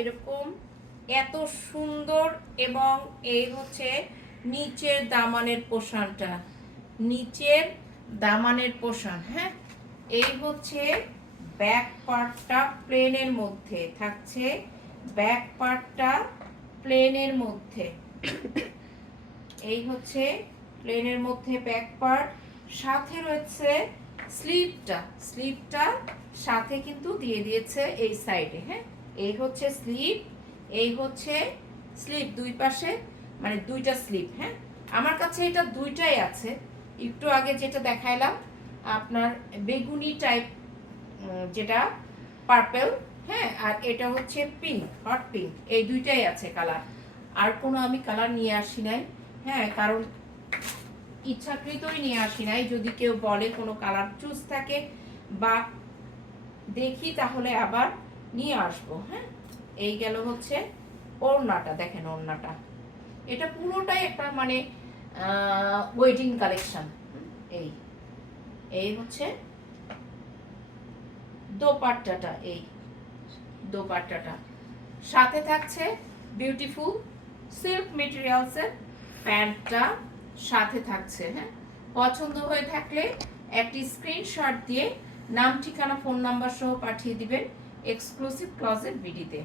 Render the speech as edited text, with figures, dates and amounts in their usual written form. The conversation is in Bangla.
এরকম এত সুন্দর। এবং এই হচ্ছে নিচের দামানের পোর্শনটা, নিচের দামানের পোর্শন। হ্যাঁ, এই হচ্ছে ব্যাক পার্টটা প্লেনের মধ্যে থাকছে, ব্যাক পার্টটা প্লেনের মধ্যে, এই হচ্ছে প্লেনের মধ্যে ব্যাক পার্ট। সাথে রয়েছে স্লিভটা, স্লিভটা সাথে কিন্তু দিয়ে দিয়েছে এই সাইডে। হ্যাঁ, এই হচ্ছে স্লিভ, এই হচ্ছে স্লিভ, দুই পাশে মানে দুইটা স্লিভ। হ্যাঁ, আমার কাছে এটা দুইটাই আছে। একটু আগে যেটা দেখাইলাম আপনার বেগুনি টাইপ, যেটা পার্পল। হ্যাঁ, আর এটা হচ্ছে পিঙ্ক, হট পিঙ্ক, এই দুইটাই আছে কালার। আর কোনো আমি কালার নিয়ে আসি নাই। হ্যাঁ, কারণ ইচ্ছাকৃতই নিয়ে আসি নাই। যদি কেউ বলে কোনো কালার চুজ থাকে বা দেখি তাহলে আবার নিয়ে আসবো। হ্যাঁ, এই গেল হচ্ছে ওড়নাটা। দেখেন ওড়নাটা, এটা পুরোটাই একটা মানে ওয়েডিং কালেকশন। এই এই হচ্ছে দোপাট্টাটা, এই দোপাট্টাটা সাথে থাকছে বিউটিফুল সিল্ক মেটেরিয়ালসের প্যান্টটা সাথে থাকছে। হ্যাঁ, পছন্দ হয়ে থাকলে একটি স্ক্রিনশট দিয়ে নাম, ঠিকানা, ফোন নাম্বার সহ পাঠিয়ে দিবেন এক্সক্লুসিভ ক্লজেট বিডিতে।